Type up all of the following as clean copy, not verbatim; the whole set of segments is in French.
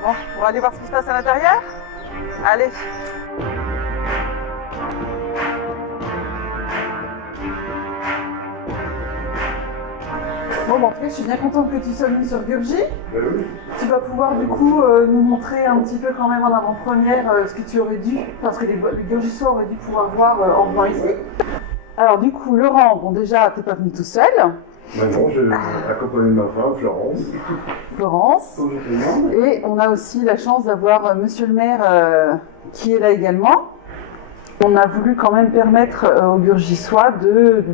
Bon, on va aller voir ce qui se passe à l'intérieur. Allez. Bon, en tout cas, je suis bien contente que tu sois venue sur Gurgi. Oui. Tu vas pouvoir du coup nous montrer un petit peu quand même en avant-première ce que tu aurais dû, parce que les Gurgissois auraient dû pouvoir voir en venant ici. Alors du coup, Laurent, bon déjà, t'es pas venu tout seul. Non, j'ai accompagné ma femme, Florence. Et on a aussi la chance d'avoir Monsieur le maire qui est là également. On a voulu quand même permettre aux Gurgissois de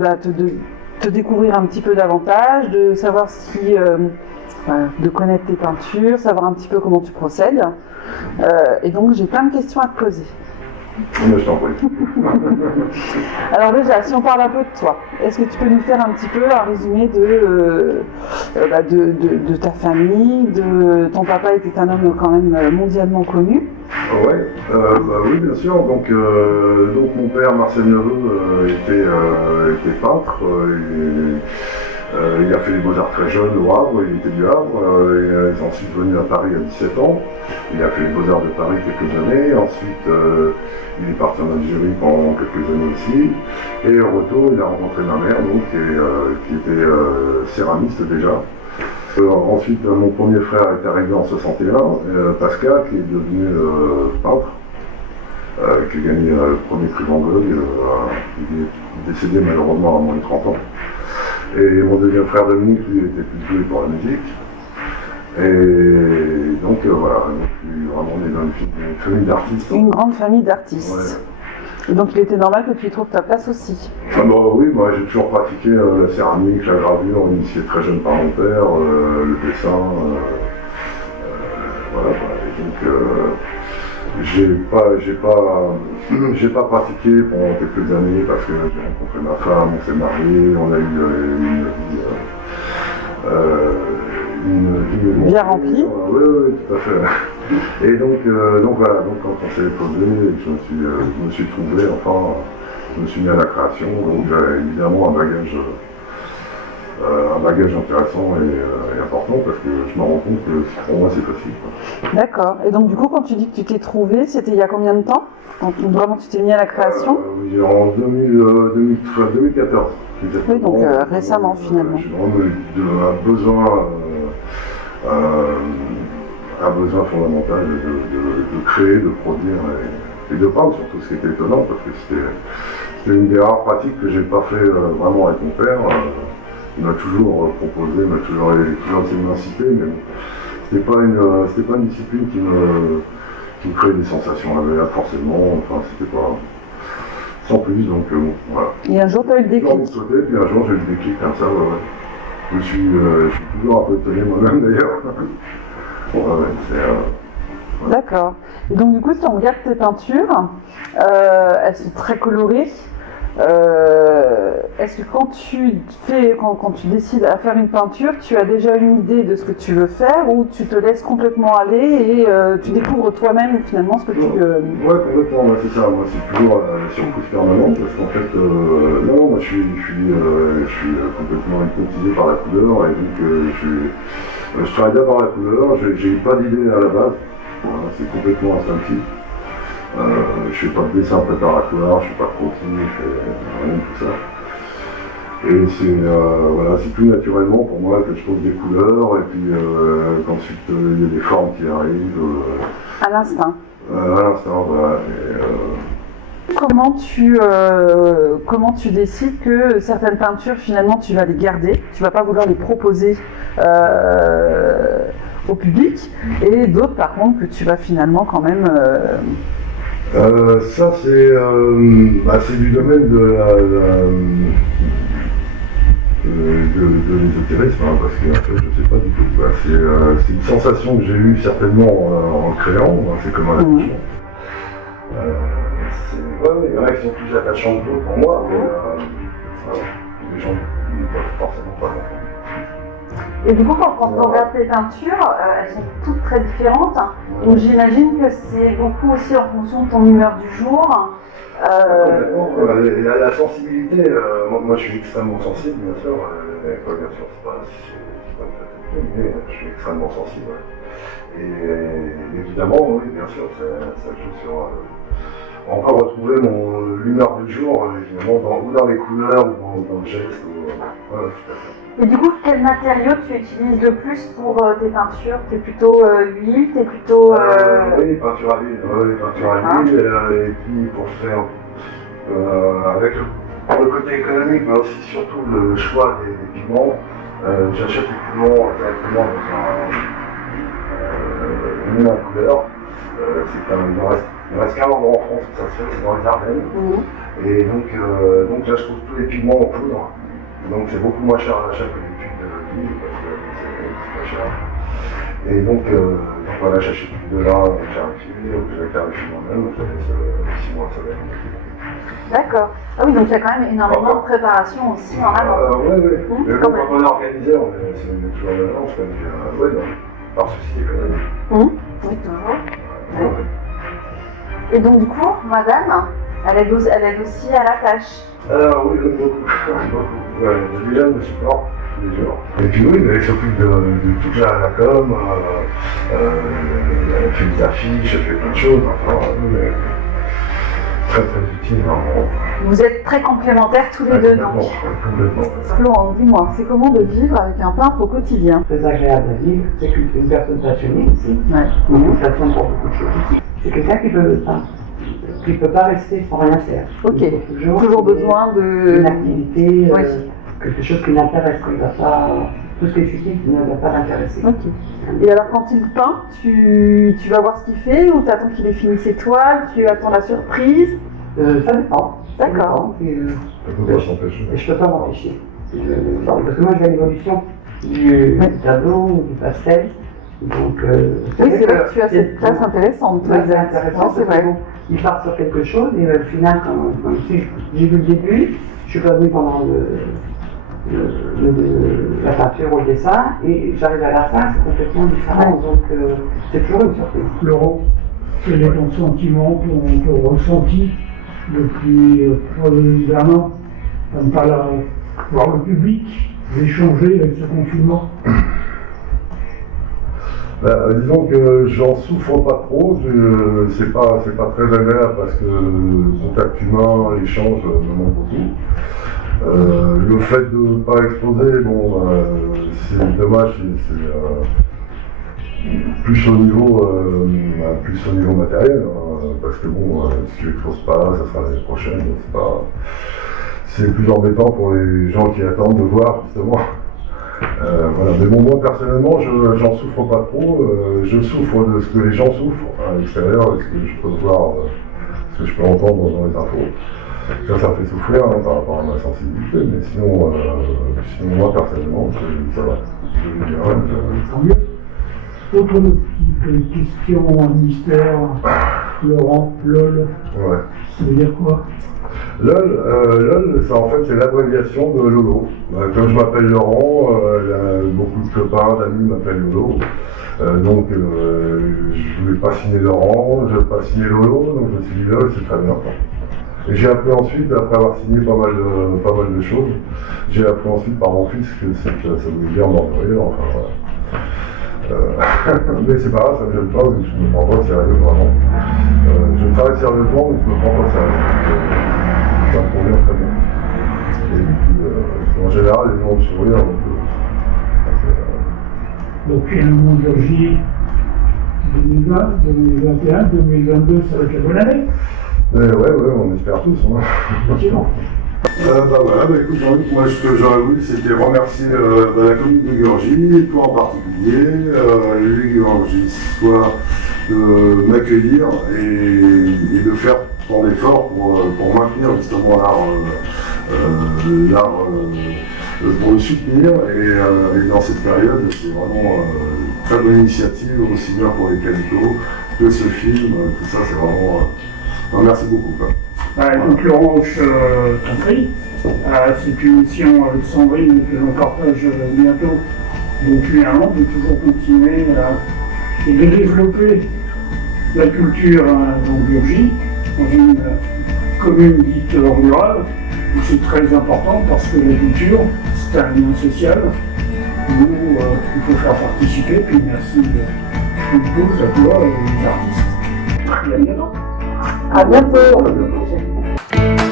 te découvrir un petit peu davantage, de savoir de connaître tes peintures, savoir un petit peu comment tu procèdes. Et donc j'ai plein de questions à te poser. Mais je t'en prie. Alors déjà, si on parle un peu de toi, est-ce que tu peux nous faire un petit peu un résumé de ta famille, de ton papa était un homme quand même mondialement connu. Oui, bien sûr. Donc mon père, Marcel Neveu, était peintre. Il a fait les Beaux-Arts très jeune au Havre, il était du Havre. Il est ensuite venu à Paris à 17 ans. Il a fait les Beaux-Arts de Paris quelques années. Ensuite, il est parti en Algérie pendant quelques années aussi. Et au retour, il a rencontré ma mère, donc, qui était céramiste déjà. Ensuite, mon premier frère est arrivé en 61, Pascal, qui est devenu peintre, qui a gagné le premier prix Van Gogh. Il est décédé malheureusement à moins de 30 ans. Et mon deuxième frère Dominique, lui, était plus doué pour la musique. Et donc voilà, donc, je suis vraiment né dans une famille d'artistes. Une grande famille d'artistes. Ouais. Et donc il était normal que tu y trouves ta place aussi. Oui, moi j'ai toujours pratiqué la céramique, la gravure, initié très jeune par mon père, le dessin. Voilà. Et donc j'ai pas pratiqué pendant quelques années parce que j'ai rencontré ma femme, on s'est mariés, on a eu une vie bien remplie. Oui, tout à fait. Et donc voilà, donc quand on s'est posé, je me suis trouvé, enfin, je me suis mis à la création, donc j'avais évidemment un bagage intéressant et important parce que je me rends compte que pour moi c'est facile. D'accord. Et donc du coup, quand tu dis que tu t'es trouvé, c'était il y a combien de temps? Quand vraiment tu t'es mis à la création? En 2014. Oui, donc récemment finalement. J'ai vraiment eu un besoin fondamental de créer, de produire et de peindre surtout, ce qui était étonnant parce que c'était une des rares pratiques que j'ai pas fait vraiment avec mon père. Il m'a toujours proposé, il m'a toujours essayé de m'inciter, mais c'était pas une discipline qui me créait des sensations agréables forcément, enfin c'était pas sans plus, donc voilà. Et un jour tu as eu le déclic. Puis un jour j'ai eu le déclic comme ça, ouais. Je suis toujours un peu étonné moi-même d'ailleurs. D'accord. Et donc du coup, si on regarde tes peintures, elles sont très colorées. Est-ce que quand tu décides à faire une peinture, tu as déjà une idée de ce que tu veux faire ou tu te laisses complètement aller et tu découvres toi-même finalement ce que tu veux? Ouais, complètement, ouais, c'est ça. Moi, c'est toujours la surprise permanente parce qu'en fait, non, moi je suis complètement hypnotisé par la couleur et donc je travaille d'abord la couleur. J'ai pas d'idée à la base, voilà, c'est complètement instinctif. Je fais pas de dessin préparatoire, je fais pas de croquis, je fais rien de tout ça. Et c'est tout naturellement pour moi que je pose des couleurs et puis qu'ensuite il y a des formes qui arrivent. À l'instinct. À l'instant, voilà. Comment tu décides que certaines peintures finalement tu vas les garder, tu vas pas vouloir les proposer au public et d'autres par contre que tu vas finalement quand même ça c'est du domaine de l'ésotérisme, hein, parce que en fait, je sais pas du tout. C'est une sensation que j'ai eue certainement en créant, hein, c'est comme un attachement. Il y en a qui sont plus attachants que d'autres pour moi, mais les gens ne peuvent forcément pas comprendre. Et du coup, quand on regarde tes peintures, elles sont toutes très différentes. Donc j'imagine que c'est beaucoup aussi en fonction de ton humeur du jour. La sensibilité, moi je suis extrêmement sensible, bien sûr. Bien sûr, c'est pas une fatalité, mais je suis extrêmement sensible. Ouais. Et évidemment, oui, bien sûr, ça joue sur. On peut retrouver l'humeur du jour, évidemment, ou dans les couleurs, ou dans le geste. Voilà, tout à fait. Et du coup, quel matériau tu utilises le plus pour tes peintures? T'es plutôt huile, t'es plutôt... Oui, peinture à l'huile, et puis pour faire, avec le côté économique, mais aussi surtout le choix des pigments, j'achète les pigments directement dans une couleur. Il ne reste qu'un endroit en France où ça se fait, c'est dans les Ardennes. Et donc là, je trouve tous les pigments en poudre. Donc c'est beaucoup moins cher à l'achat que les tubes de l'huile, parce que c'est pas cher. Et donc voilà, j'achète de là, clarifié, je clarifie moi-même, je laisse 6 mois de soleil. D'accord. Ah oui, donc il y a quand même énormément de préparation aussi en amont. Oui. Mais quand on est organisé, c'est toujours en avance, mais oui, non, par souci économique. Oui, toujours. Oui. Et donc du coup, madame, elle aide aussi à la tâche. Oui, beaucoup. Ouais, les jeunes me supportent tous les jours. Et puis oui, elle s'occupe de toute la com, elle fait des affiches, elle fait plein de choses, enfin, très utile. Vous êtes très complémentaires tous les deux, donc. Complètement. Florence, dis-moi, c'est comment de vivre avec un peintre au quotidien? Très agréable à vivre, c'est une personne passionnée aussi, une passion pour beaucoup de choses aussi. C'est quelqu'un qui peut pas rester sans rien faire. Ok, Il faut toujours besoin d'une activité, Oui. quelque chose qui l'intéresse, qui va pas, tout ce qui est futile ne va pas l'intéresser. Ok. Et alors quand il peint, tu vas voir ce qu'il fait ou tu attends qu'il ait fini ses toiles, tu attends la surprise? Ça dépend. D'accord. Et, On peut pas s'empêcher. et je peux pas m'empêcher. Parce que moi je vais à l'évolution du tableau, du pastel. Donc, Oui, c'est vrai que tu as cette place intéressante. Ouais, c'est intéressant, c'est vrai. Bon, il part sur quelque chose et au final, quand j'ai vu le début, je suis pas venu pendant la peinture ou le dessin et j'arrive à la fin, c'est complètement différent. Donc c'est toujours une surprise. Laurent, quel est ton sentiment, ton ressenti depuis d'un an, de ne pas voir le public, d'échanger avec ce confinement? Disons que j'en souffre pas trop, c'est pas très agréable parce que le contact humain, l'échange me manque beaucoup. Le fait de ne pas exposer, c'est dommage, c'est plus au niveau matériel, parce que si tu n'exposes pas, ça sera l'année prochaine, c'est plus embêtant pour les gens qui attendent de voir justement. Voilà. Mais bon, moi personnellement, j'en souffre pas trop. Je souffre de ce que les gens souffrent à l'extérieur, ce que je peux voir, ce que je peux entendre dans les infos. Ça me fait souffrir par rapport à ma sensibilité, mais sinon moi personnellement, ça va. Tant mieux. Autre petite question en mystère, Laurent, LOL, Ouais. ça veut dire quoi? LOL, c'est l'abréviation de Lolo. Comme je m'appelle Laurent, beaucoup de copains, d'amis m'appellent Lolo. Donc je voulais pas signer Laurent, je voulais pas signer Lolo, donc je me suis dit LOL, c'est très bien. Et j'ai appris ensuite, après avoir signé pas mal de choses, j'ai appris ensuite par mon fils que ça voulait dire mordre, enfin voilà. Mais c'est pas grave, ça me gêne pas, je ne me prends pas au sérieux vraiment. Je travaille sérieusement, mais je ne me prends pas au sérieux. Ça me convient très bien. Et puis, en général, les gens ont le sourire. Donc finalement, Georgie, 2020, 2021, 2022, ça va être la bonne année. Ouais, on espère tous. Effectivement. Écoute Jean-Luc, moi ce que j'aurais voulu c'était remercier la commune de Gurgy, et toi en particulier, les Gurgissois de m'accueillir et de faire ton effort pour maintenir justement l'art, pour le soutenir et dans cette période c'est vraiment une très bonne initiative, aussi bien pour les Calicots que ce film, tout ça c'est vraiment... merci beaucoup. Donc Laurent, je t'en prie. C'est une mission avec Sandrine que l'on partage bientôt depuis un an, de toujours continuer et de développer la culture en Gurgy, dans une commune dite rurale, C'est très important parce que la culture, c'est un lien social où il faut faire participer. Puis merci Pose à toi, les artistes. Et à bientôt. À bientôt.